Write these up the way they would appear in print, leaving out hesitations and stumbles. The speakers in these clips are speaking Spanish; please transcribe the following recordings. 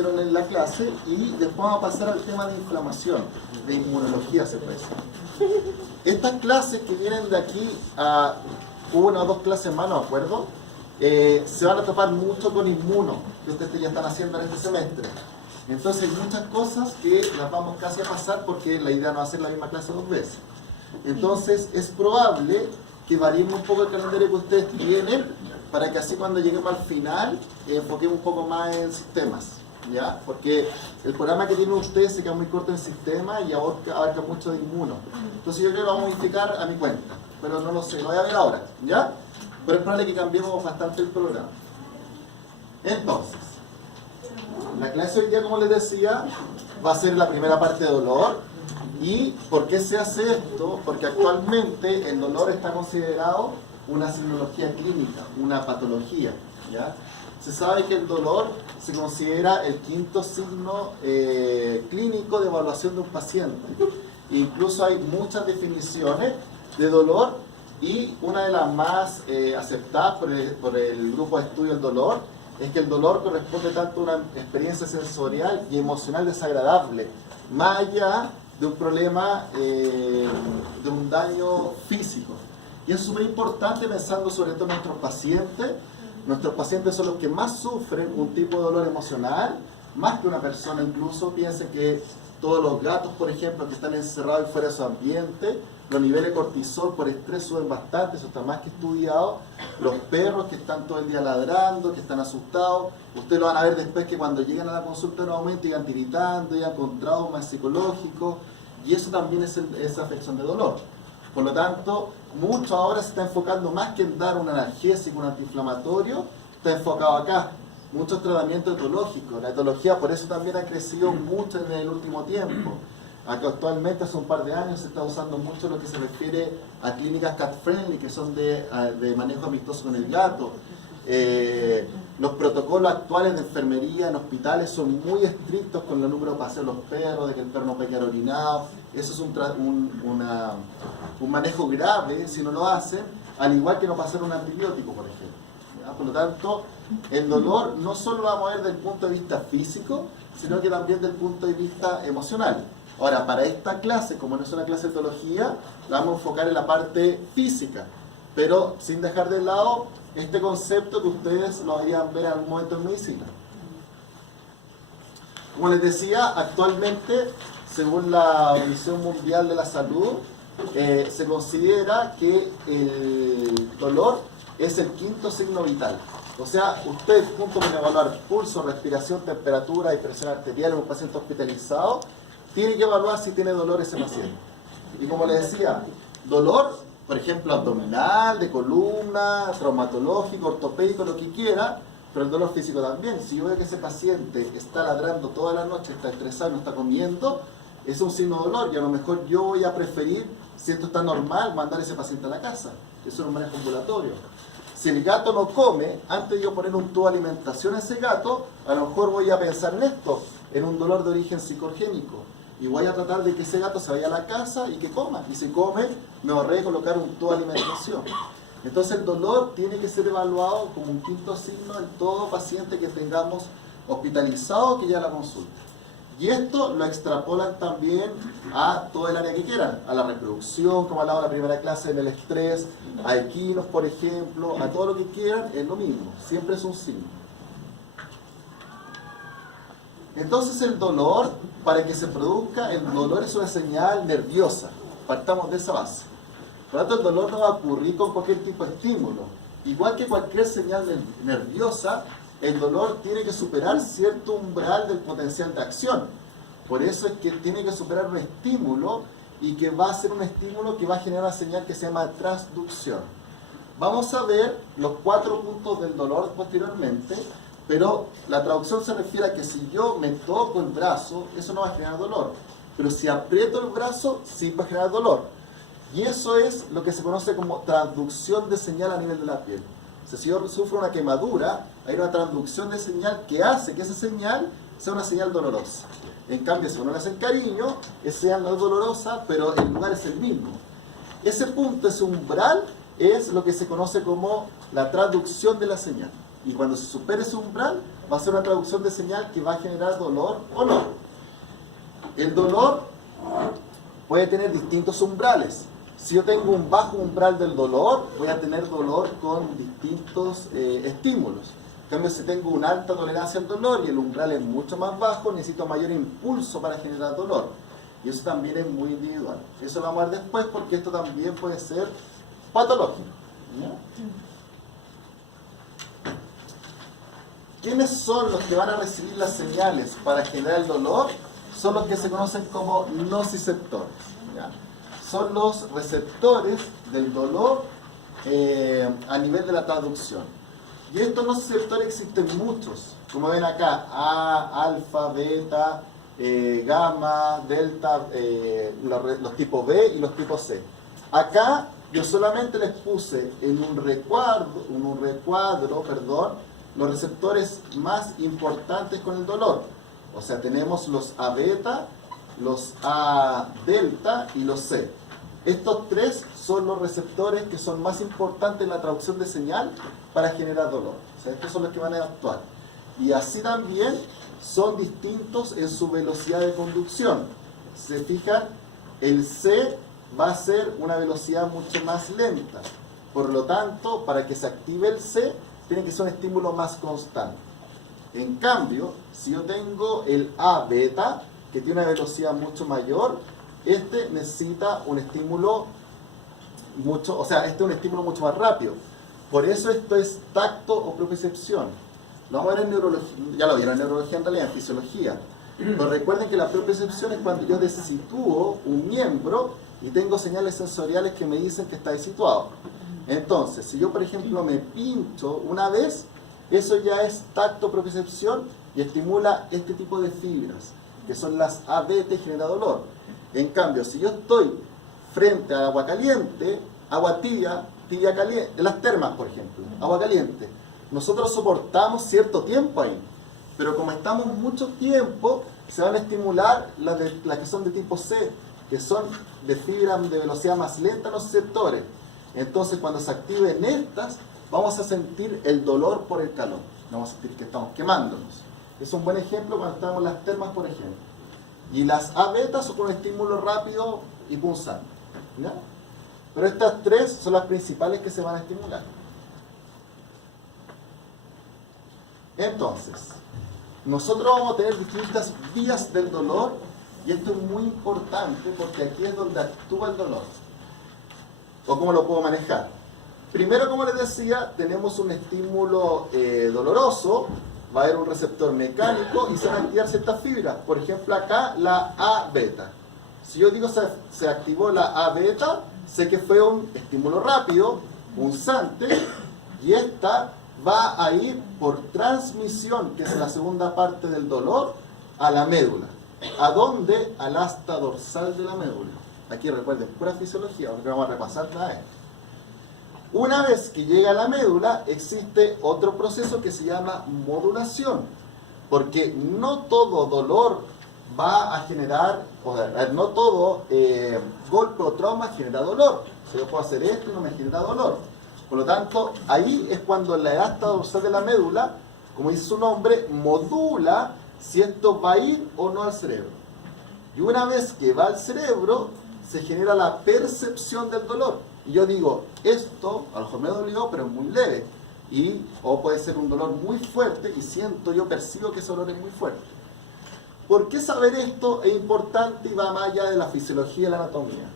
vieron en la clase, y después vamos a pasar al tema de inflamación, de inmunología se puede decir. Estas clases que vienen de aquí a una o dos clases más, no me acuerdo, se van a topar mucho con inmuno, que ustedes ya están haciendo en este semestre. Entonces hay muchas cosas que las vamos casi a pasar porque la idea no es hacer la misma clase dos veces. Entonces es probable que variemos un poco el calendario que ustedes tienen para que así cuando lleguemos al final enfoquemos un poco más en sistemas, ¿ya? Porque el programa que tienen ustedes se queda muy corto en sistema y abarca mucho de inmuno. Entonces yo creo que lo vamos a modificar a mi cuenta, pero no lo sé, lo voy a ver ahora, ¿ya? Pero es probable que cambiemos bastante el programa. Entonces, la clase de hoy día, como les decía, va a ser la primera parte de dolor. ¿Y por qué se hace esto? Porque actualmente el dolor está considerado una signología clínica, una patología, ¿ya? Se sabe que el dolor se considera el quinto signo clínico de evaluación de un paciente. Incluso hay muchas definiciones de dolor y una de las más aceptadas por el grupo de estudio del dolor es que el dolor corresponde tanto a una experiencia sensorial y emocional desagradable, más allá de un problema, de un daño físico. Y es súper importante pensando sobre todo en nuestros pacientes. Nuestros pacientes son los que más sufren un tipo de dolor emocional, más que una persona incluso. Piensen que todos los gatos, por ejemplo, que están encerrados y fuera de su ambiente, los niveles de cortisol por estrés suben bastante, eso está más que estudiado. Los perros que están todo el día ladrando, que están asustados, ustedes lo van a ver después que cuando llegan a la consulta nuevamente llegan tiritando, llegan con traumas psicológicos, y eso también es esa afección de dolor. Por lo tanto, mucho ahora se está enfocando más que en dar un analgésico, un antiinflamatorio, está enfocado acá. Muchos tratamientos etológicos. La etología por eso también ha crecido mucho en el último tiempo. Actualmente, hace un par de años, se está usando mucho lo que se refiere a clínicas cat-friendly, que son de manejo amistoso con el gato. Los protocolos actuales de enfermería en hospitales son muy estrictos con el número de paseos de los perros, de que el perro no puede quedar orinado. Eso es un manejo grave si no lo hacen, al igual que no pasar un antibiótico, por ejemplo. ¿Ya? Por lo tanto, el dolor no solo lo vamos a ver desde el punto de vista físico, sino que también desde el punto de vista emocional. Ahora, para esta clase, como no es una clase de etología, la vamos a enfocar en la parte física, pero sin dejar de lado este concepto que ustedes lo deberían ver en algún momento en medicina. Como les decía, actualmente, según la Organización Mundial de la Salud, se considera que el dolor es el quinto signo vital. O sea, ustedes junto con evaluar pulso, respiración, temperatura y presión arterial en un paciente hospitalizado, tienen que evaluar si tiene dolor ese paciente. Y como les decía, dolor, por ejemplo, abdominal, de columna, traumatológico, ortopédico, lo que quiera, pero el dolor físico también. Si yo veo que ese paciente está ladrando toda la noche, está estresado, no está comiendo, es un signo de dolor y a lo mejor yo voy a preferir, si esto está normal, mandar a ese paciente a la casa. Eso es un manejo ambulatorio. Si el gato no come, antes de yo poner un tubo de alimentación a ese gato, a lo mejor voy a pensar en esto, en un dolor de origen psicogénico. Y voy a tratar de que ese gato se vaya a la casa y que coma. Y si come, me ahorré de colocar un tubo de alimentación. Entonces el dolor tiene que ser evaluado como un quinto signo en todo paciente que tengamos hospitalizado que ya la consulta. Y esto lo extrapolan también a todo el área que quieran, a la reproducción, como hablaba en la primera clase, en el estrés, a equinos, por ejemplo, a todo lo que quieran, es lo mismo, siempre es un signo. Entonces el dolor, para que se produzca, el dolor es una señal nerviosa, partamos de esa base. Por lo tanto, el dolor no va a ocurrir con cualquier tipo de estímulo. Igual que cualquier señal nerviosa, el dolor tiene que superar cierto umbral del potencial de acción. Por eso es que tiene que superar un estímulo y que va a ser un estímulo que va a generar una señal que se llama transducción. Vamos a ver los 4 puntos del dolor posteriormente, pero la traducción se refiere a que si yo me toco el brazo, eso no va a generar dolor. Pero si aprieto el brazo, sí va a generar dolor. Y eso es lo que se conoce como transducción de señal a nivel de la piel. O sea, si yo sufro una quemadura, hay una transducción de señal que hace que esa señal sea una señal dolorosa. En cambio, si uno le hace cariño, esa señal no es dolorosa, pero el lugar es el mismo. Ese punto, ese umbral, es lo que se conoce como la transducción de la señal. Y cuando se supera ese umbral, va a ser una traducción de señal que va a generar dolor o no. El dolor puede tener distintos umbrales. Si yo tengo un bajo umbral del dolor, voy a tener dolor con distintos estímulos. En cambio, si tengo una alta tolerancia al dolor y el umbral es mucho más bajo, necesito mayor impulso para generar dolor. Y eso también es muy individual. Eso lo vamos a ver después porque esto también puede ser patológico. ¿Ya? ¿Quiénes son los que van a recibir las señales para generar el dolor? Son los que se conocen como nociceptores. ¿Ya? Son los receptores del dolor a nivel de la traducción. Y estos nociceptores existen muchos. Como ven acá, A, alfa, beta, gamma, delta, los tipos B y los tipos C. Acá yo solamente les puse en un recuadro, los receptores más importantes con el dolor. O sea, tenemos los A beta, los A delta y los C. Estos tres son los receptores que son más importantes en la traducción de señal para generar dolor. O sea, estos son los que van a actuar. Y así también son distintos en su velocidad de conducción. Si se fijan, el C va a ser una velocidad mucho más lenta. Por lo tanto, para que se active el C, tiene que ser un estímulo más constante. En cambio, si yo tengo el A beta, que tiene una velocidad mucho mayor, este necesita un estímulo mucho más rápido. Por eso esto es tacto o propiocepción. Lo vamos a ver en neurología, ya lo vieron en neurología en realidad, en fisiología. Pero recuerden que la propiocepción es cuando yo desitúo un miembro y tengo señales sensoriales que me dicen que está desituado. Entonces, si yo por ejemplo me pincho una vez, eso ya es tacto propiocepción y estimula este tipo de fibras, que son las A beta y genera dolor. En cambio, si yo estoy frente a agua caliente, agua tibia, tibia caliente, las termas por ejemplo, agua caliente, nosotros soportamos cierto tiempo ahí, pero como estamos mucho tiempo, se van a estimular las que son de tipo C, que son de fibra de velocidad más lenta en los sectores. Entonces cuando se activen estas, vamos a sentir el dolor por el calor, vamos a sentir que estamos quemándonos. Es un buen ejemplo cuando estamos en las termas, por ejemplo. Y las A beta son con un estímulo rápido y punzante, ¿ya? Pero estas tres son las principales que se van a estimular. Entonces, nosotros vamos a tener distintas vías del dolor y esto es muy importante porque aquí es donde actúa el dolor. ¿O cómo lo puedo manejar? Primero, como les decía, tenemos un estímulo doloroso, va a haber un receptor mecánico y se van a activar ciertas fibras. Por ejemplo, acá la A beta. Si yo digo se activó la A beta, sé que fue un estímulo rápido, punzante, y esta va a ir por transmisión, que es la segunda parte del dolor, a la médula. ¿A dónde? Al asta dorsal de la médula. Aquí recuerden, pura fisiología, porque vamos a repasar nada de esto. Una vez que llega a la médula, existe otro proceso que se llama modulación, porque no todo dolor va a generar, o sea, no todo golpe o trauma genera dolor. Si yo puedo hacer esto y no me genera dolor. Por lo tanto, ahí es cuando la asta dorsal de la médula, como dice su nombre, modula si esto va a ir o no al cerebro. Y una vez que va al cerebro, se genera la percepción del dolor. Y yo digo, esto a lo mejor me dolió, pero es muy leve. O puede ser un dolor muy fuerte y yo percibo que ese dolor es muy fuerte. ¿Por qué saber esto es importante y va más allá de la fisiología y la anatomía?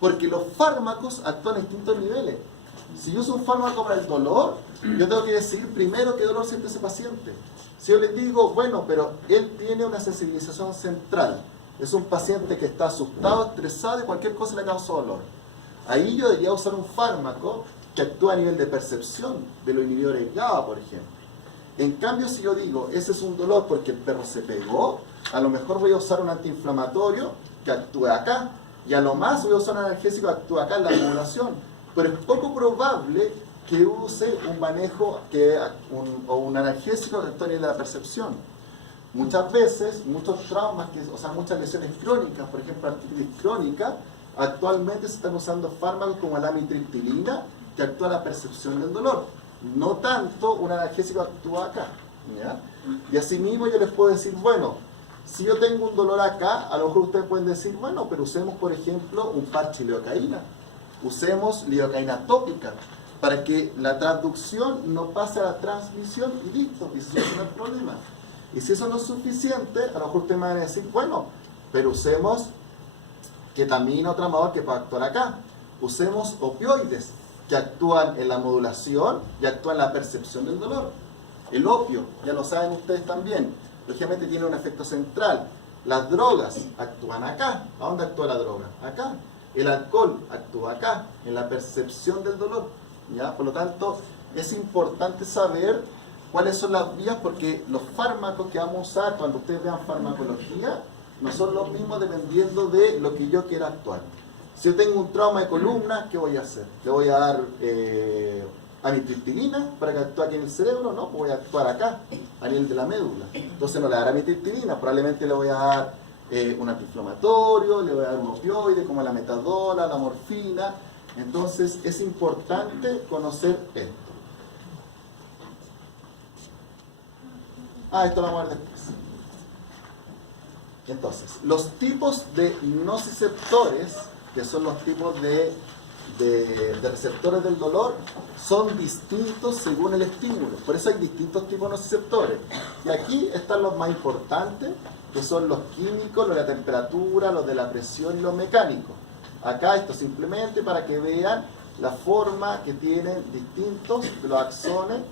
Porque los fármacos actúan a distintos niveles. Si yo uso un fármaco para el dolor, yo tengo que decidir primero qué dolor siente ese paciente. Si yo les digo, bueno, pero él tiene una sensibilización central, es un paciente que está asustado, estresado y cualquier cosa le causa dolor. Ahí yo debería usar un fármaco que actúa a nivel de percepción de los inhibidores GABA, por ejemplo. En cambio, si yo digo, ese es un dolor porque el perro se pegó, a lo mejor voy a usar un antiinflamatorio que actúe acá, y a lo más voy a usar un analgésico que actúe acá en la modulación. Pero es poco probable que use un manejo o un analgésico que actúe a nivel de la percepción. Muchas veces, muchos traumas, muchas lesiones crónicas, por ejemplo, artritis crónica, actualmente se están usando fármacos como la amitriptilina, que actúa a la percepción del dolor. No tanto un analgésico actúa acá, ¿ya? Y así mismo yo les puedo decir, bueno, si yo tengo un dolor acá, a lo mejor ustedes pueden decir, bueno, pero usemos, por ejemplo, un parche lidocaína. Usemos lidocaína tópica para que la transducción no pase a la transmisión y listo, y se soluciona el problema. Y si eso no es suficiente, a lo mejor ustedes me van a decir, bueno, pero usemos ketamina o tramadol que puede actuar acá. Usemos opioides que actúan en la modulación y actúan en la percepción del dolor. El opio, ya lo saben ustedes también, lógicamente tiene un efecto central. Las drogas actúan acá. ¿A dónde actúa la droga? Acá. El alcohol actúa acá, en la percepción del dolor. ¿Ya? Por lo tanto, es importante saber cuáles son las vías, porque los fármacos que vamos a usar cuando ustedes vean farmacología no son los mismos dependiendo de lo que yo quiera actuar. Si yo tengo un trauma de columna, ¿qué voy a hacer? ¿Le voy a dar amitriptilina para que actúe aquí en el cerebro? No, voy a actuar acá, a nivel de la médula. Entonces no le daré amitriptilina, probablemente le voy a dar un antiinflamatorio, le voy a dar un opioide como la metadona, la morfina. Entonces es importante conocer esto. Esto lo vamos a ver después. Entonces, los tipos de nociceptores, que son los tipos de receptores del dolor, son distintos según el estímulo. Por eso hay distintos tipos de nociceptores. Y aquí están los más importantes, que son los químicos, los de la temperatura, los de la presión y los mecánicos. Acá esto simplemente para que vean la forma que tienen distintos los axones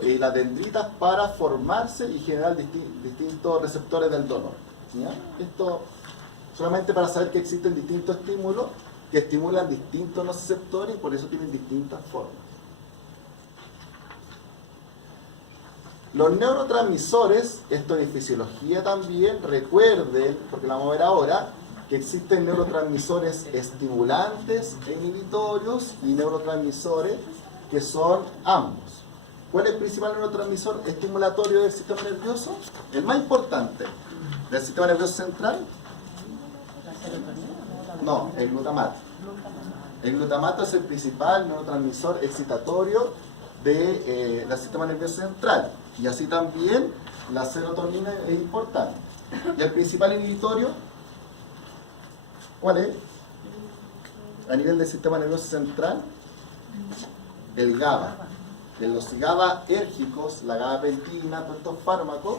y las dendritas para formarse y generar distintos receptores del dolor. ¿Ya? Esto solamente para saber que existen distintos estímulos que estimulan distintos nociceptores y por eso tienen distintas formas. Los neurotransmisores, esto de fisiología también, recuerden, porque lo vamos a ver ahora, que existen neurotransmisores estimulantes e inhibitorios y neurotransmisores que son ambos. ¿Cuál es el principal neurotransmisor estimulatorio del sistema nervioso? El más importante del sistema nervioso central. No, el glutamato. El glutamato es el principal neurotransmisor excitatorio del sistema nervioso central. Y así también la serotonina es importante. ¿Y el principal inhibitorio? ¿Cuál es? A nivel del sistema nervioso central, el GABA. Los GABAérgicos, la gabapentina, todos estos fármacos,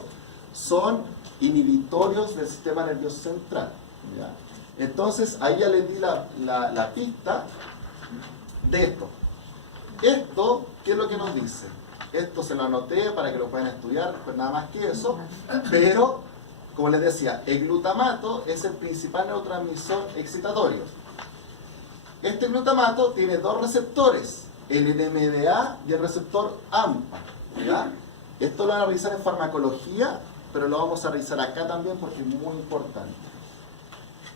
son inhibitorios del sistema nervioso central. ¿Ya? Entonces, ahí ya les di la pista de esto. Esto, ¿qué es lo que nos dice? Esto se lo anoté para que lo puedan estudiar, pues nada más que eso, pero, como les decía, el glutamato es el principal neurotransmisor excitatorio. Este glutamato tiene dos receptores, el NMDA y el receptor AMPA. ¿Ya? Esto lo van a revisar en farmacología, pero lo vamos a revisar acá también porque es muy importante.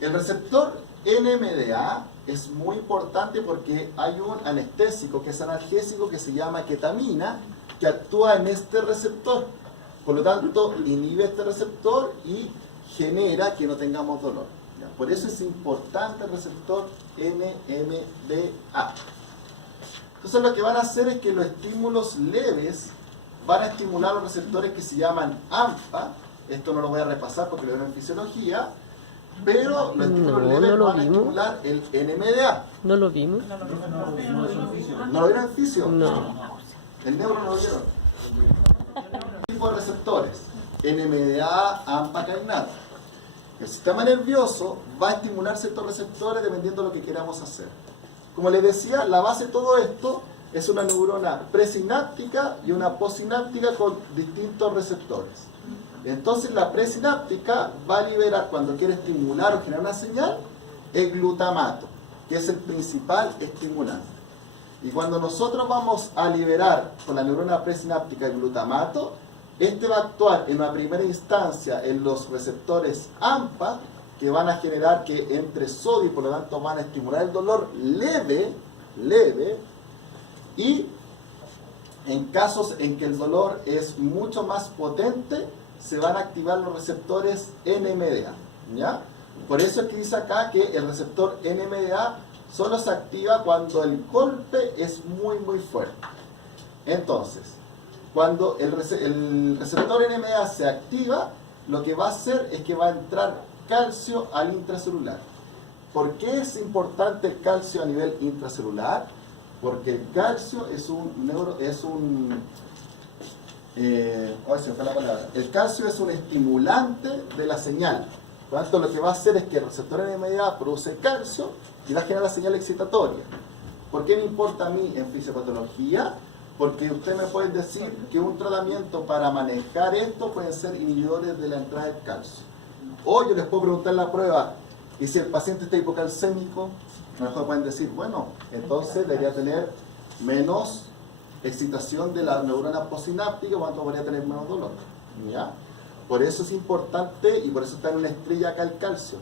El receptor NMDA es muy importante porque hay un anestésico que es analgésico que se llama ketamina, que actúa en este receptor. Por lo tanto, inhibe este receptor y genera que no tengamos dolor. ¿Ya? Por eso es importante el receptor NMDA. Entonces lo que van a hacer es que los estímulos leves van a estimular los receptores que se llaman AMPA. Esto no lo voy a repasar porque lo veo en fisiología. Pero los estímulos leves van a estimular el NMDA. ¿No lo vimos? ¿No lo vieron en fisio? No. El neuro no lo vieron. Tipo de receptores: NMDA, AMPA, cainato. El sistema nervioso va a estimular ciertos receptores dependiendo de lo que queramos hacer. Como les decía, la base de todo esto es una neurona presináptica y una postsináptica con distintos receptores. Entonces la presináptica va a liberar, cuando quiere estimular o generar una señal, el glutamato, que es el principal estimulante. Y cuando nosotros vamos a liberar con la neurona presináptica el glutamato, este va a actuar en una primera instancia en los receptores AMPA, que van a generar que entre sodio y por lo tanto van a estimular el dolor leve, y en casos en que el dolor es mucho más potente, se van a activar los receptores NMDA. ¿Ya? Por eso es que dice acá que el receptor NMDA solo se activa cuando el golpe es muy fuerte. Entonces, Cuando el receptor NMDA se activa, lo que va a hacer es que va a entrar calcio al intracelular. ¿Por qué es importante el calcio a nivel intracelular? Porque el calcio el calcio es un estimulante de la señal. Por lo tanto, lo que va a hacer es que el receptor NMDA produce calcio y va a generar la señal excitatoria. ¿Por qué me importa a mí en fisiopatología? Porque ustedes me pueden decir que un tratamiento para manejar esto pueden ser inhibidores de la entrada del calcio. O yo les puedo preguntar en la prueba, ¿y si el paciente está hipocalcémico? A lo mejor pueden decir, bueno, entonces debería tener menos excitación de la neurona postsináptica, cuando podría tener menos dolor. ¿Ya? Por eso es importante y por eso está en una estrella acá el calcio,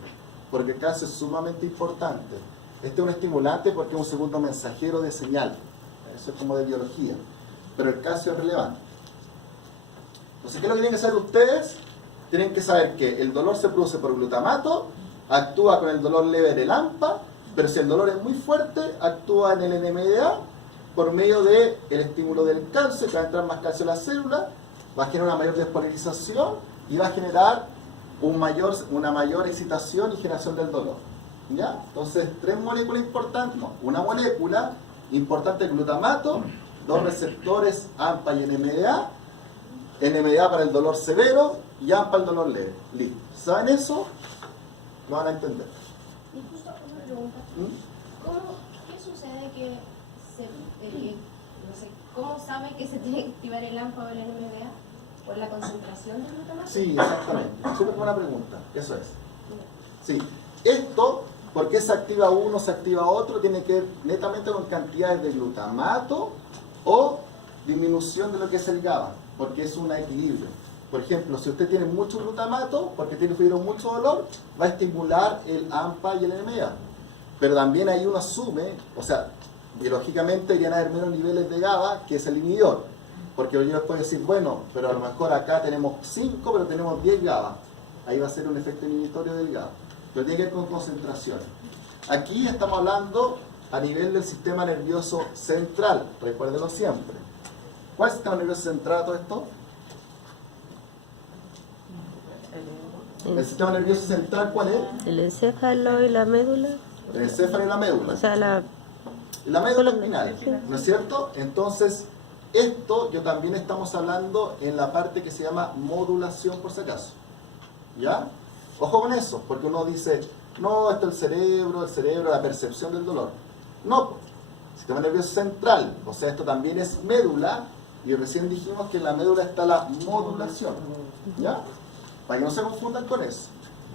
porque el calcio es sumamente importante. Este es un estimulante porque es un segundo mensajero de señal. Eso es como de biología. Pero el calcio es relevante. Entonces, ¿qué es lo que tienen que saber ustedes? Tienen que saber que el dolor se produce por glutamato, actúa con el dolor leve en el AMPA, pero si el dolor es muy fuerte, actúa en el NMDA por medio del estímulo del calcio, que va a entrar más calcio en la célula, va a generar una mayor despolarización y va a generar una mayor excitación y generación del dolor. ¿Ya? Entonces, tres moléculas importantes, no, una molécula importante, el glutamato, dos receptores AMPA y NMDA, NMDA para el dolor severo y AMPA para el dolor leve. Listo. ¿Saben eso? Lo van a entender. Y justo una pregunta. ¿Qué sucede no sé, cómo sabe que se tiene que activar el AMPA o el NMDA? ¿Por la concentración del glutamato? Sí, exactamente. Súper buena pregunta. Eso es. Sí. Esto, ¿por qué se activa uno, se activa otro? Tiene que ver netamente con cantidades de glutamato o disminución de lo que es el GABA, porque es un equilibrio. Por ejemplo, si usted tiene mucho glutamato, porque tiene mucho dolor, va a estimular el AMPA y el NMDA. Pero también ahí uno asume, o sea, biológicamente deberían haber menos niveles de GABA, que es el inhibidor. Porque yo les puedo decir, bueno, pero a lo mejor acá tenemos 5, pero tenemos 10 GABA. Ahí va a ser un efecto inhibitorio del GABA. Pero tiene que ver con concentración. Aquí estamos hablando a nivel del sistema nervioso central, recuérdenlo siempre. ¿Cuál es el sistema nervioso central a todo esto? ¿El sistema nervioso central cuál es? El encéfalo y la médula. El encéfalo y la médula. O sea, la médula espinal, ¿no es cierto? Entonces, esto yo también estamos hablando en la parte que se llama modulación, por si acaso. ¿Ya? Ojo con eso, porque uno dice, no, esto es el cerebro, la percepción del dolor. No, sistema nervioso central, o sea, esto también es médula, y recién dijimos que en la médula está la modulación. ¿Ya? Para que no se confundan con eso.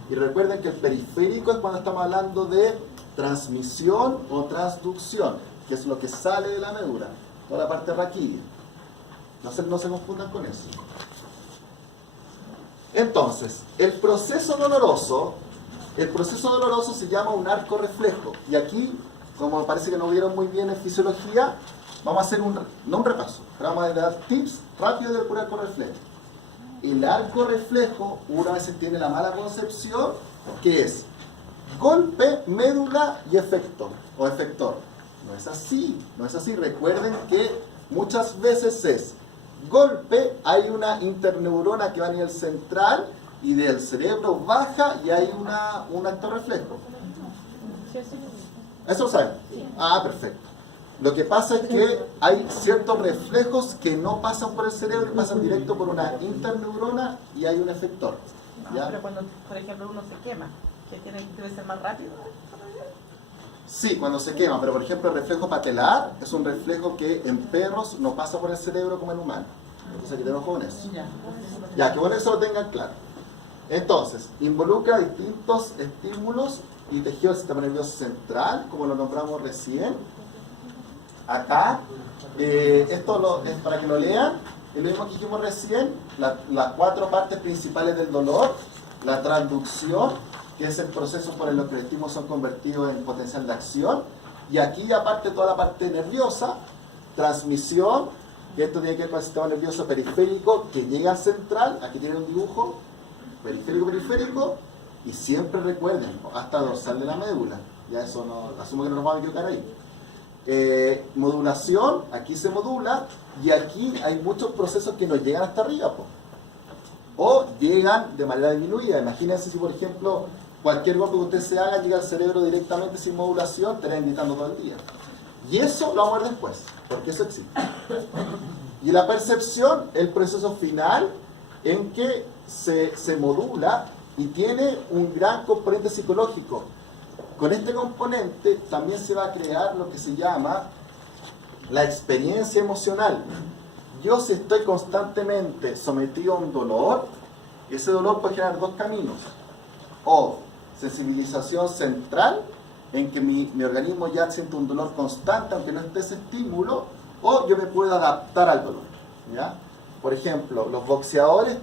Y recuerden que el periférico es cuando estamos hablando de transmisión o transducción, que es lo que sale de la médula, toda la parte raquídea. No se confundan con eso. Entonces, el proceso doloroso se llama un arco reflejo. Y aquí, como parece que no vieron muy bien en fisiología, vamos a hacer no un repaso, pero vamos a dar tips rápidos del arco reflejo. El arco reflejo, una vez tiene la mala concepción, que es golpe, médula y efector, o efector. No es así. Recuerden que muchas veces es golpe, hay una interneurona que va a nivel central y del cerebro baja y hay un acto reflejo. ¿Eso lo saben? Ah, perfecto. Lo que pasa es que hay ciertos reflejos que no pasan por el cerebro y pasan directo por una interneurona y hay un efector. ¿Ya? Pero cuando, por ejemplo, uno se quema, que debe ser más rápido. Sí, cuando se quema, pero por ejemplo el reflejo patelar es un reflejo que en perros no pasa por el cerebro como en humanos. Entonces hay que tener ojo con eso. Ya, que bueno eso lo tengan claro. Entonces, involucra distintos estímulos y tejidos del sistema nervioso central, como lo nombramos recién. Acá, esto es para que lo lean, es lo mismo que dijimos recién, las 4 partes principales del dolor, la transducción, que es el proceso por el que los estímulos son convertidos en potencial de acción, y aquí aparte toda la parte nerviosa, transmisión, que esto tiene que ver con el sistema nervioso periférico, que llega al central, aquí tienen un dibujo, periférico, y siempre recuerden, hasta dorsal de la médula, ya eso no, asumo que no nos vamos a equivocar ahí. Modulación, aquí se modula, y aquí hay muchos procesos que no llegan hasta arriba, po. O llegan de manera diluida. Imagínense si, por ejemplo, cualquier golpe que usted se haga llega al cerebro directamente sin modulación, estarían gritando todo el día. Y eso lo vamos a ver después, porque eso existe. Y la percepción, el proceso final en que se modula y tiene un gran componente psicológico. Con este componente también se va a crear lo que se llama la experiencia emocional. Yo, si estoy constantemente sometido a un dolor, ese dolor puede generar dos caminos. O sensibilización central, en que mi organismo ya siente un dolor constante, aunque no esté ese estímulo, o yo me puedo adaptar al dolor, ¿ya? Por ejemplo, los boxeadores,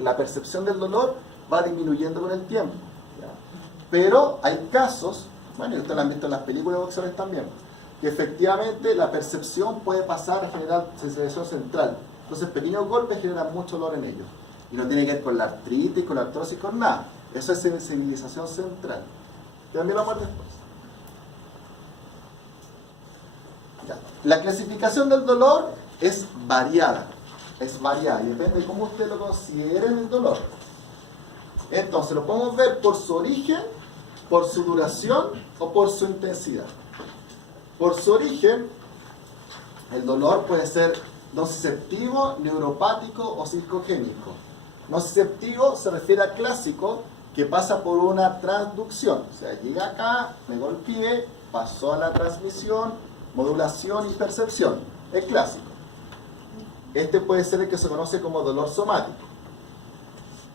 la percepción del dolor va disminuyendo con el tiempo, ¿ya? Pero hay casos, bueno, y ustedes lo han visto en las películas de boxeadores también, que efectivamente la percepción puede pasar a generar sensibilización central. Entonces, pequeños golpes generan mucho dolor en ellos. Y no tiene que ver con la artritis, con la artrosis, con nada. Eso es sensibilización central. También lo vamos a ver después. Ya. La clasificación del dolor es variada. Es variada y depende de cómo usted lo considere el dolor. Entonces, lo podemos ver por su origen, por su duración o por su intensidad. Por su origen, el dolor puede ser nociceptivo, neuropático o psicogénico. Nociceptivo se refiere a clásico, que pasa por una transducción. O sea, llega acá, me golpeé, pasó a la transmisión, modulación y percepción. Es clásico. Este puede ser el que se conoce como dolor somático.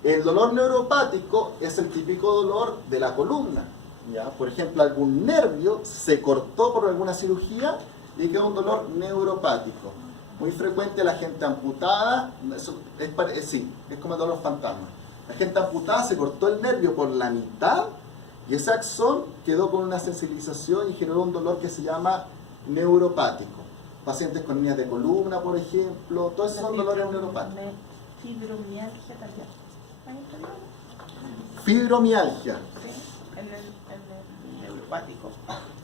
El dolor neuropático es el típico dolor de la columna, ¿ya? Por ejemplo, algún nervio se cortó por alguna cirugía y queda un dolor neuropático. Muy frecuente la gente amputada, eso es como el dolor fantasma. La gente amputada se cortó el nervio por la mitad y ese axón quedó con una sensibilización y generó un dolor que se llama neuropático. Pacientes con hernias de columna, por ejemplo, todos esos son dolores neuropáticos. Fibromialgia también. Fibromialgia. Sí, en el neuropático.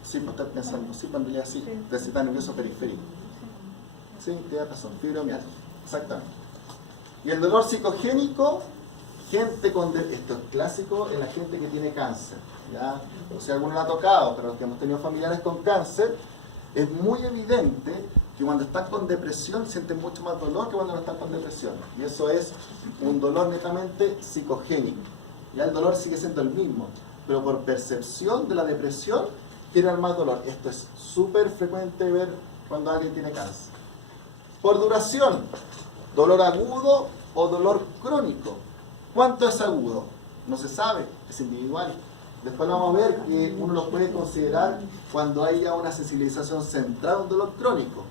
Sí, pues estoy pensando, sí, en realidad sí, del sistema nervioso periférico. Sí, tiene razón, fibromialgia, exactamente. Y el dolor psicogénico, gente con... Esto es clásico en la gente que tiene cáncer, ¿ya? O sea, alguno lo ha tocado, pero los que hemos tenido familiares con cáncer, es muy evidente que cuando están con depresión sienten mucho más dolor que cuando no están con depresión. Y eso es un dolor netamente psicogénico. Ya el dolor sigue siendo el mismo, pero por percepción de la depresión generan más dolor. Esto es súper frecuente ver cuando alguien tiene cáncer. Por duración, dolor agudo o dolor crónico. ¿Cuánto es agudo? No se sabe, es individual. Después vamos a ver que uno lo puede considerar cuando haya una sensibilización central a un dolor crónico.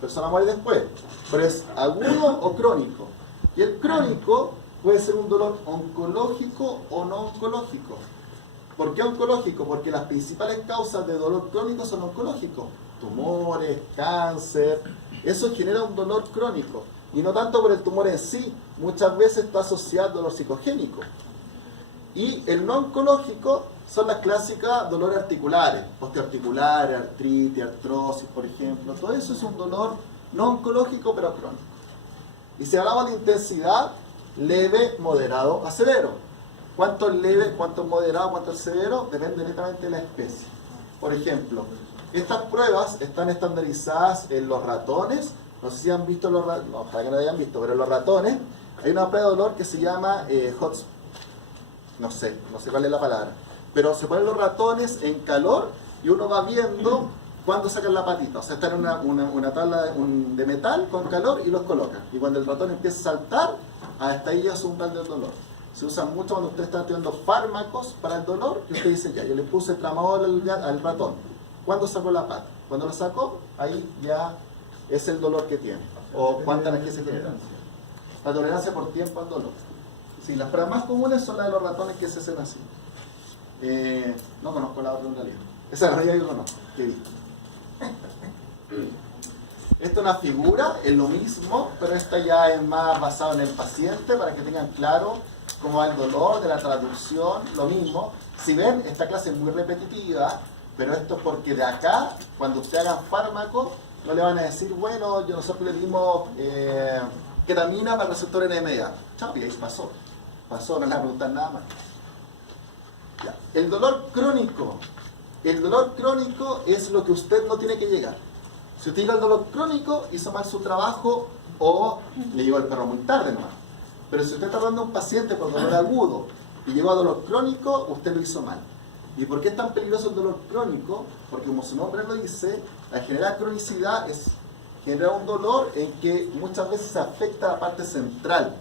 Pero eso lo vamos a ver después. Pero es agudo o crónico. Y el crónico puede ser un dolor oncológico o no oncológico. ¿Por qué oncológico? Porque las principales causas de dolor crónico son oncológicos. Tumores, cáncer. Eso genera un dolor crónico. Y no tanto por el tumor en sí. Muchas veces está asociado al dolor psicogénico. Y el no oncológico son las clásicas dolores articulares, osteoarticulares, artritis, artrosis, por ejemplo. Todo eso es un dolor no oncológico, pero crónico. Y si hablamos de intensidad, leve, moderado a severo. ¿Cuánto es leve, cuánto es moderado, cuánto es severo? Depende directamente de la especie. Por ejemplo, estas pruebas están estandarizadas en los ratones. No sé si han visto los ratones, no, para que no lo hayan visto, pero en los ratones hay una prueba de dolor que se llama no sé cuál es la palabra, pero se ponen los ratones en calor y uno va viendo cuándo sacan la patita. O sea, están en una tabla de metal con calor y los colocan. Y cuando el ratón empieza a saltar, hasta ahí ya es un tal del dolor. Se usan mucho cuando usted está estudiando fármacos para el dolor, y usted dice, ya, yo le puse tramadol al ratón. ¿Cuándo sacó la pata? Cuando lo sacó, ahí ya es el dolor que tiene. O cuánta energía se genera. La tolerancia por tiempo al dolor. Sí, las pruebas más comunes son las de los ratones que se hacen así. No conozco la otra en realidad. Esa en realidad yo conozco, que he visto. Esta es una figura, es lo mismo, pero esta ya es más basada en el paciente para que tengan claro cómo va el dolor, de la traducción, lo mismo. Si ven, esta clase es muy repetitiva, Pero esto es porque de acá, cuando usted haga fármaco, no le van a decir, bueno, nosotros le dimos ketamina para el receptor NMDA. Chao, y ahí pasó. Pasó, no le van a preguntar nada más. Ya. El dolor crónico. El dolor crónico es lo que usted no tiene que llegar. Si usted llega al dolor crónico, hizo mal su trabajo o le llegó el perro muy tarde nomás. Pero si usted está hablando a un paciente por dolor agudo y llegó a dolor crónico, usted lo hizo mal. ¿Y por qué es tan peligroso el dolor crónico? Porque como su nombre lo dice, la generar cronicidad es generar un dolor en que muchas veces se afecta a la parte central.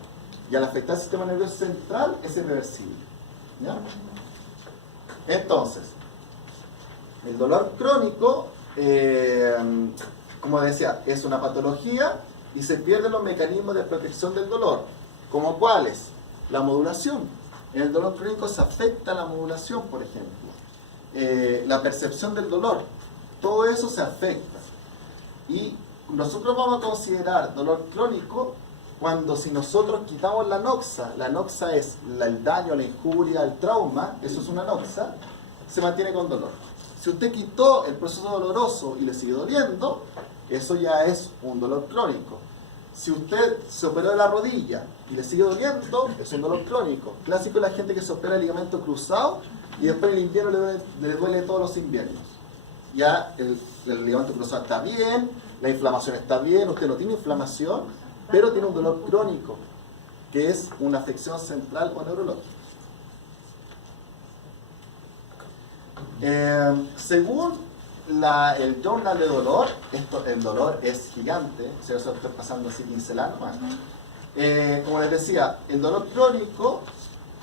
Y al afectar el sistema nervioso central es irreversible. ¿Ya? Entonces, el dolor crónico, como decía, es una patología y se pierden los mecanismos de protección del dolor. ¿Como cuáles? La modulación. En el dolor crónico se afecta la modulación, por ejemplo. La percepción del dolor. Todo eso se afecta. Y nosotros vamos a considerar dolor crónico cuando si nosotros quitamos la noxa es el daño, la injuria, el trauma, eso es una noxa, se mantiene con dolor. Si usted quitó el proceso doloroso y le sigue doliendo, eso ya es un dolor crónico. Si usted se operó de la rodilla y le sigue doliendo, es un dolor crónico. Clásico es la gente que se opera el ligamento cruzado y después en el invierno le duele todos los inviernos. Ya el ligamento cruzado está bien, la inflamación está bien, usted no tiene inflamación, pero tiene un dolor crónico, que es una afección central o neurológica. Según el journal de dolor, el dolor es gigante, se lo estoy pasando así pincelando más. Como les decía, el dolor crónico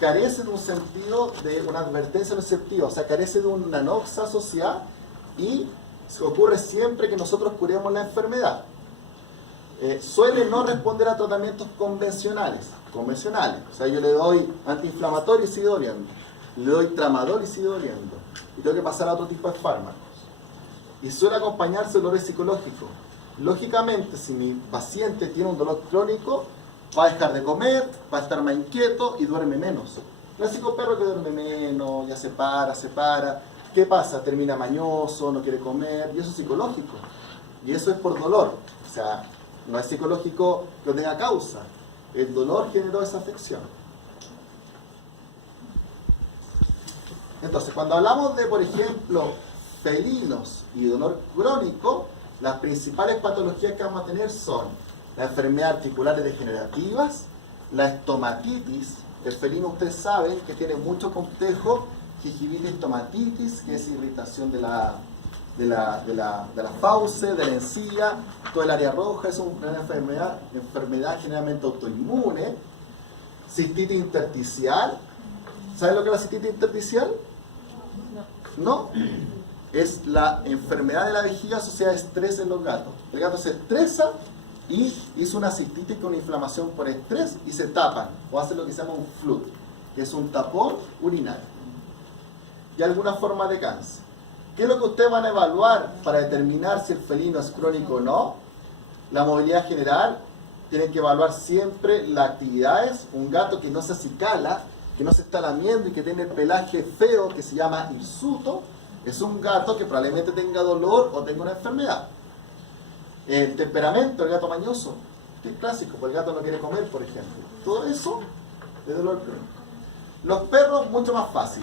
carece de un sentido de una advertencia receptiva, o sea, carece de una noxa asociada y se ocurre siempre que nosotros curemos la enfermedad. Suele no responder a tratamientos convencionales, o sea, yo le doy antiinflamatorio y sigue doliendo, le doy tramadol y sigue doliendo, y tengo que pasar a otro tipo de fármacos. Y suele acompañarse de dolores psicológicos. Lógicamente, si mi paciente tiene un dolor crónico, va a dejar de comer, va a estar más inquieto y duerme menos. Clásico perro que duerme menos, ya se para. ¿Qué pasa? Termina mañoso, no quiere comer, y eso es psicológico. Y eso es por dolor. O sea, no es psicológico que no tenga causa. El dolor generó esa afección. Entonces, cuando hablamos de, por ejemplo, felinos y dolor crónico, las principales patologías que vamos a tener son las enfermedades articulares degenerativas, la estomatitis. El felino, ustedes saben que tiene mucho complejo, gingivitis, estomatitis, que es irritación de la fauce, de la encía, todo el área roja, es una enfermedad generalmente autoinmune. Cistitis intersticial. ¿Saben lo que es la cistitis intersticial? No. Es la enfermedad de la vejiga asociada a estrés en los gatos. El gato se estresa y hizo una cistitis con inflamación por estrés y se tapan o hacen lo que se llama un flut, que es un tapón urinario. Y alguna forma de cáncer. ¿Qué es lo que ustedes van a evaluar para determinar si el felino es crónico o no? La movilidad general. Tienen que evaluar siempre las actividades. Un gato que no se acicala, que no se está lamiendo y que tiene el pelaje feo, que se llama hirsuto, es un gato que probablemente tenga dolor o tenga una enfermedad. El temperamento, el gato mañoso, que es clásico, porque el gato no quiere comer, por ejemplo. Todo eso es dolor crónico. Los perros, mucho más fácil.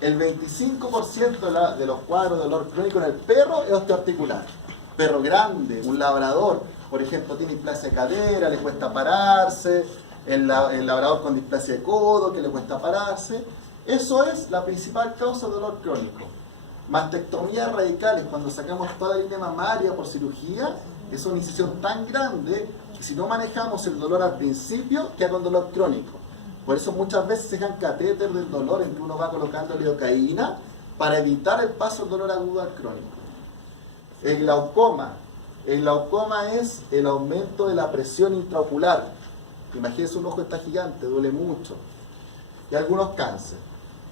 El 25% de los cuadros de dolor crónico en el perro es osteoarticular. Perro grande, un labrador, por ejemplo, tiene displasia de cadera, le cuesta pararse. El labrador con displasia de codo, que le cuesta pararse. Eso es la principal causa de dolor crónico. Mastectomías radicales, cuando sacamos toda la línea mamaria por cirugía, es una incisión tan grande que si no manejamos el dolor al principio, queda con dolor crónico. Por eso muchas veces se dejan catéter del dolor en que uno va colocando lidocaína para evitar el paso del dolor agudo al crónico. El glaucoma. El glaucoma es el aumento de la presión intraocular. Imagínense, un ojo está gigante, duele mucho. Y algunos cánceres.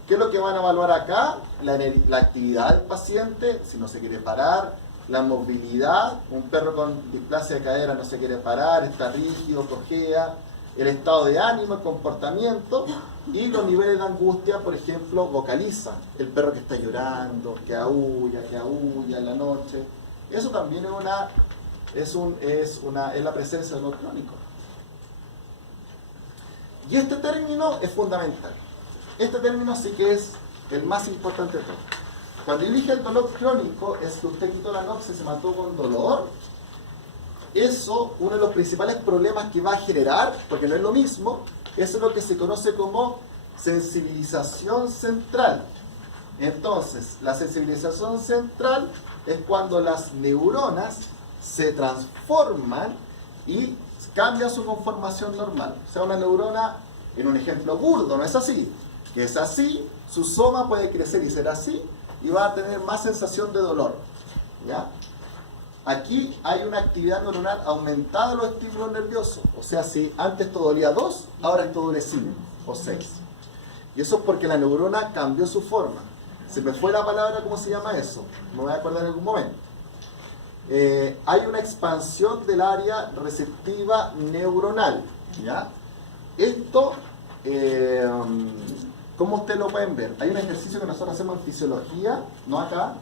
¿Qué es lo que van a evaluar acá? La actividad del paciente, si no se quiere parar, la movilidad, un perro con displasia de cadera no se quiere parar, está rígido, cojea, el estado de ánimo, el comportamiento, Y los niveles de angustia, por ejemplo, vocalizan. El perro que está llorando, que aúlla en la noche. Eso también es la presencia de dolor crónico. Y este término es fundamental. Este término sí que es el más importante de todo. Cuando elige el dolor crónico, es que usted quitó la nox y se mató con dolor. Eso, uno de los principales problemas que va a generar, porque no es lo mismo, eso es lo que se conoce como sensibilización central. Entonces, la sensibilización central es cuando las neuronas se transforman y cambian su conformación normal. O sea, una neurona, en un ejemplo burdo, no es así, que es así, su soma puede crecer y ser así, y va a tener más sensación de dolor. ¿Ya? Aquí hay una actividad neuronal aumentada de los estímulos nerviosos. O sea, si antes esto dolía 2, ahora esto duele 5 o 6. Y eso es porque la neurona cambió su forma. Se me fue la palabra, ¿cómo se llama eso? Me voy a acordar en algún momento. Hay una expansión del área receptiva neuronal. ¿Ya? Esto, ¿cómo ustedes lo pueden ver? Hay un ejercicio que nosotros hacemos en fisiología, no acá,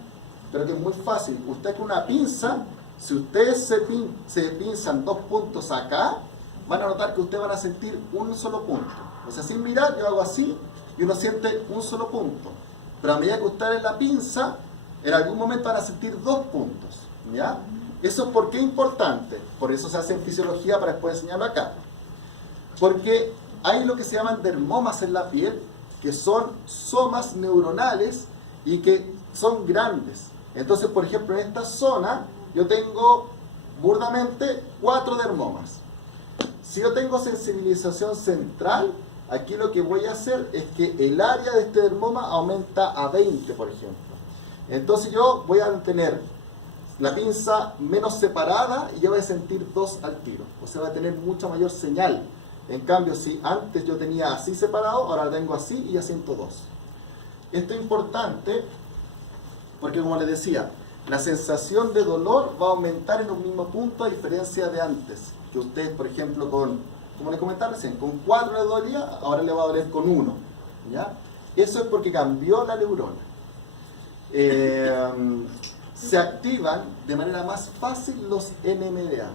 pero que es muy fácil. Usted con una pinza, si ustedes se pinzan 2 puntos acá, van a notar que ustedes van a sentir un solo punto. O sea, sin mirar, yo hago así y uno siente un solo punto. Pero a medida que ustedes la pinza, en algún momento van a sentir 2 puntos. ¿Ya? ¿Eso es por qué importante? Por eso se hace en fisiología para después enseñarlo acá. Porque hay lo que se llaman dermomas en la piel, que son somas neuronales y que son grandes. Entonces, por ejemplo, en esta zona yo tengo burdamente 4 dermomas. Si yo tengo sensibilización central, aquí lo que voy a hacer es que el área de este dermoma aumenta a 20, por ejemplo. Entonces yo voy a tener la pinza menos separada y yo voy a sentir 2 al tiro. O sea, va a tener mucha mayor señal. En cambio, si antes yo tenía así separado, ahora tengo así y ya siento 2. Esto es importante porque, como les decía, la sensación de dolor va a aumentar en un mismo punto a diferencia de antes. Que ustedes, por ejemplo, como les comentaba recién, con 4 le dolía, ahora le va a doler con 1. ¿Ya? Eso es porque cambió la neurona. Se activan de manera más fácil los NMDA.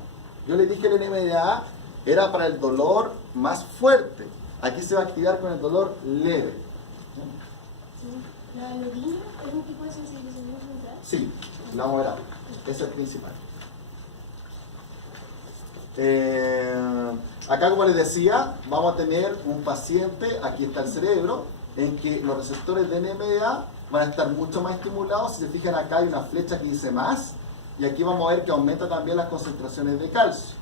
Yo les dije que el NMDA era para el dolor más fuerte. Aquí se va a activar con el dolor leve. ¿La alodina es un tipo de sensibilización central? Sí, la vamos a ver ahora. Eso es el principal. Acá, como les decía, vamos a tener un paciente, aquí está el cerebro, en que los receptores de NMDA van a estar mucho más estimulados. Si se fijan, acá hay una flecha que dice más, y aquí vamos a ver que aumenta también las concentraciones de calcio.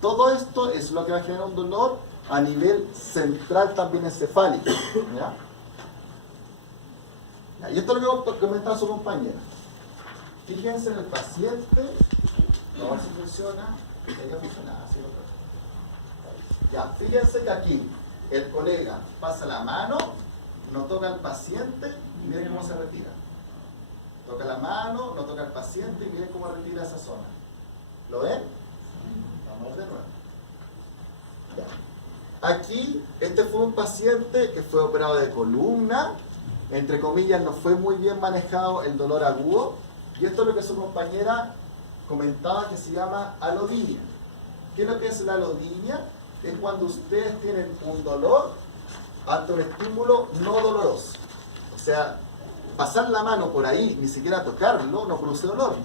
Todo esto es lo que va a generar un dolor a nivel central, también encefálico. ¿Ya? Y esto es lo que comentaba su compañera. Fíjense en el paciente, a ver si funciona. Ya funciona, así lo. Ya, fíjense que aquí el colega pasa la mano, no toca al paciente y miren cómo se retira. Toca la mano, no toca al paciente y miren cómo retira esa zona. ¿Lo ven? Vamos a ver de nuevo. Ya. Aquí, este fue un paciente que fue operado de columna. Entre comillas, no fue muy bien manejado el dolor agudo. Y esto es lo que su compañera comentaba, que se llama alodinia. ¿Qué es lo que es la alodinia? Es cuando ustedes tienen un dolor ante un estímulo no doloroso. O sea, pasar la mano por ahí, ni siquiera tocarlo, no produce dolor.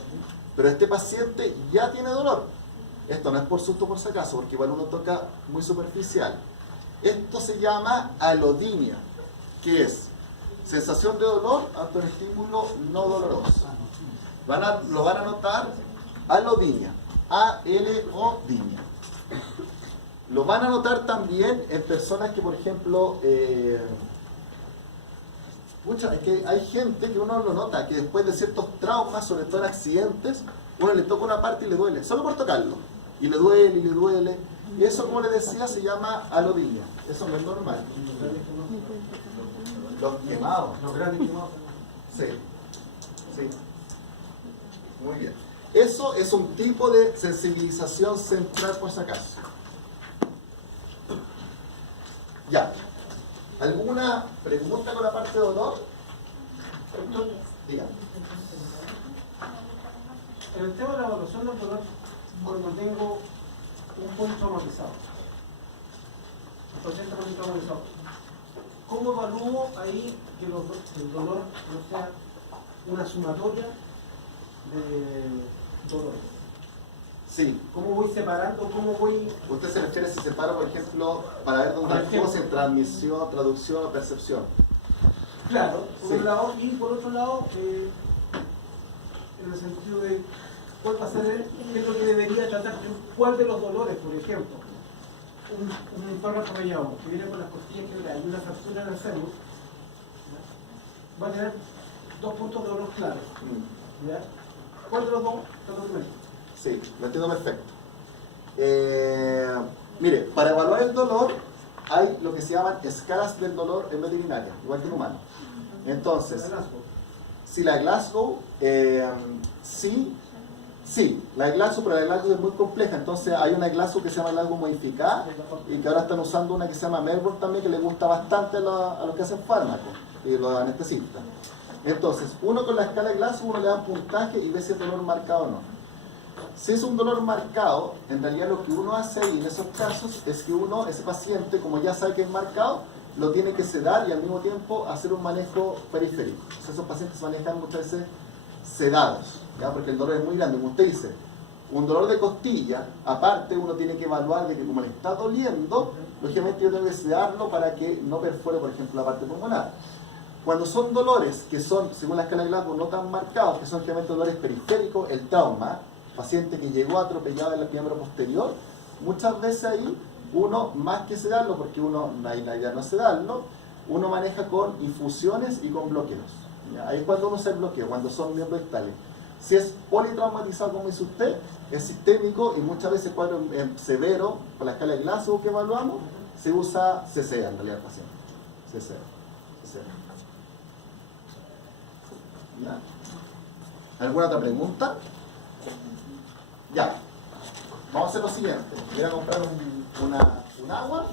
Pero este paciente ya tiene dolor. Esto no es por susto, por si acaso, porque igual uno toca muy superficial. Esto se llama alodinia, que es sensación de dolor ante un estímulo no doloroso. Lo van a notar, alodinia, A-L-O-dinia. Lo van a notar también en personas que, por ejemplo, es que hay gente que uno lo nota, que después de ciertos traumas, sobre todo en accidentes, uno le toca una parte y le duele, solo por tocarlo. Y le duele, y le duele. Y eso, como les decía, se llama alodinia. Eso no es normal. Los quemados. Los grandes quemados. Sí. Sí. Muy bien. Eso es un tipo de sensibilización central, por si acaso. Ya. ¿Alguna pregunta con la parte de dolor? Diga. En el tema de la evaluación del dolor, cuando tengo un punto traumatizado, el paciente con un traumatizado, ¿cómo evalúo ahí que el dolor no sea una sumatoria de dolor? Sí. ¿Cómo voy separando? ¿Cómo voy...? Usted se refiere si separo, por ejemplo, para ver dónde actúa en transmisión, traducción o percepción. Claro, por Sí. un lado, y por otro lado, en el sentido de cuál va a ser, qué es lo que debería tratar, cuál de los dolores, por ejemplo, un infarto arrollado que viene con las costillas quebradas y una fractura en el fémur, ¿ya? Va a tener 2 puntos de dolor claros. ¿Ya? ¿Cuál de los dos está documento? Sí, lo entiendo perfecto. Mire, para evaluar el dolor hay lo que se llaman escalas del dolor en veterinaria, igual que en humano. Entonces, si la Glasgow, sí, la Glasgow, pero la Glasgow es muy compleja, entonces hay una Glasgow que se llama Glasgow modificada y que ahora están usando una que se llama Melbourne también, que le gusta bastante a los que hacen fármacos y los anestesistas. Entonces, uno con la escala de Glasgow, uno le da un puntaje y ve si es dolor marcado o no. Si es un dolor marcado, en realidad lo que uno hace ahí en esos casos es que uno, ese paciente, como ya sabe que es marcado, lo tiene que sedar y al mismo tiempo hacer un manejo periférico. O sea, esos pacientes se manejan muchas veces sedados, ¿ya? Porque el dolor es muy grande. Como usted dice, un dolor de costilla, aparte uno tiene que evaluar de que como le está doliendo, lógicamente yo tengo que sedarlo para que no perfore, por ejemplo, la parte pulmonar. Cuando son dolores que son, según la escala de Glasgow, no tan marcados, que son generalmente dolores periféricos, el trauma, paciente que llegó atropellado en la miembro posterior, muchas veces ahí uno, más que sedarlo, porque uno, la idea no es sedarlo, uno maneja con infusiones y con bloqueos. ¿Ya? Ahí es cuando uno hace el bloqueo, cuando son miembros distales. Si es politraumatizado, como dice usted, es sistémico y muchas veces cuadro severo, con la escala de Glasgow que evaluamos, se usa CCA en realidad el paciente. CCA. ¿Ya? ¿Alguna otra pregunta? Ya. Vamos a hacer lo siguiente. Voy a comprar un agua.